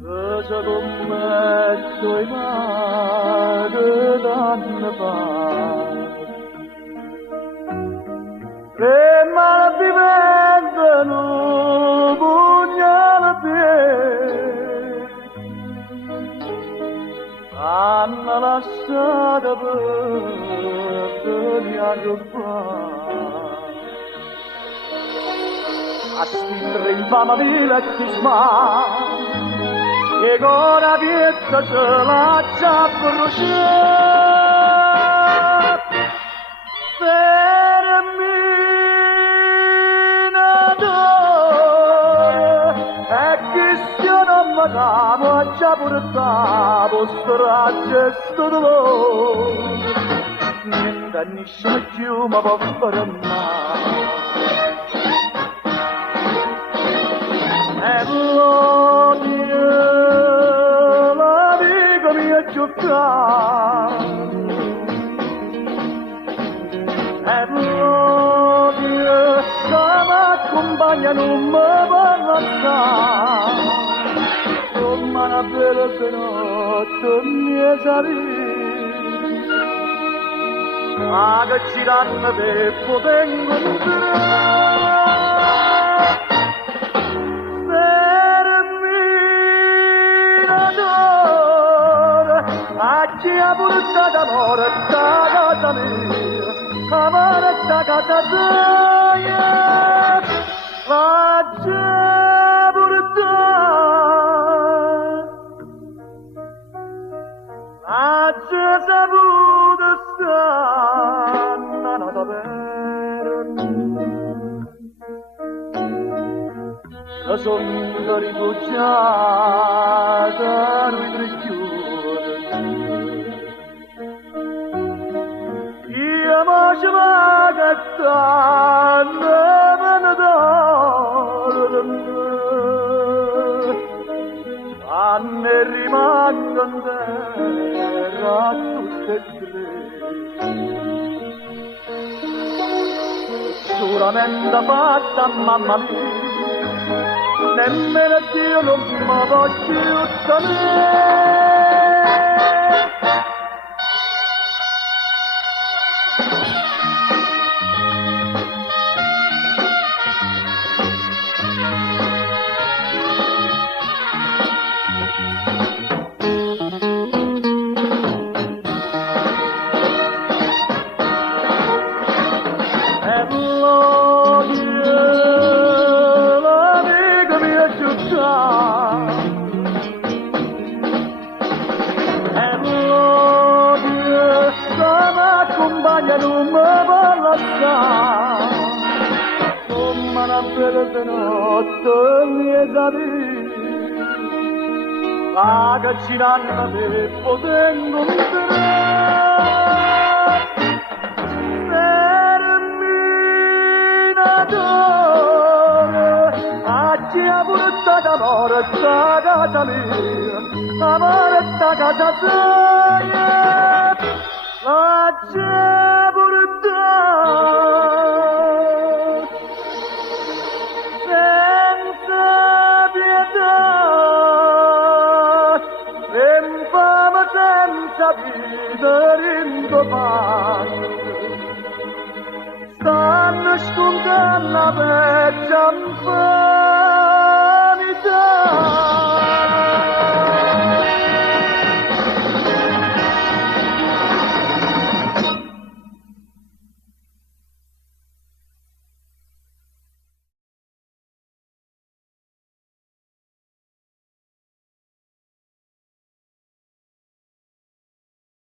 cosa commetto i male d'anno fa e malvivendo pugnale te hanno lasciato per mi arrubare a stindere infama vila che smà e con la pietra ce l'ha già bruciata per minatore e che se non mi davo già portavo strage sto dolore niente nessuno più mi può fare male e l'odio l'amico mio giocare e l'odio che m'accompagna non mi può lasciare come una bella notte mi salì ma che ci danno per poter incontrare ci ha portato amore da casa mia, amore da casa tua, la ci ha portato, la ci ha saputo stare, nata per la sono rifugiata, lui cresciuto. Ma ci va che stanno venendo ma ne rimangono terra tutte e tre solamente fatta mamma mia nemmeno Dio non mi voglio tenere non mi può lasciare come una bella notte mi salì ma che ci danno per poter incontrare per minatore a chi ha portato amore da casa mia amore da casa tua la c'è portato senza pietà infame senza vita rindomani stanno spuntando per giampare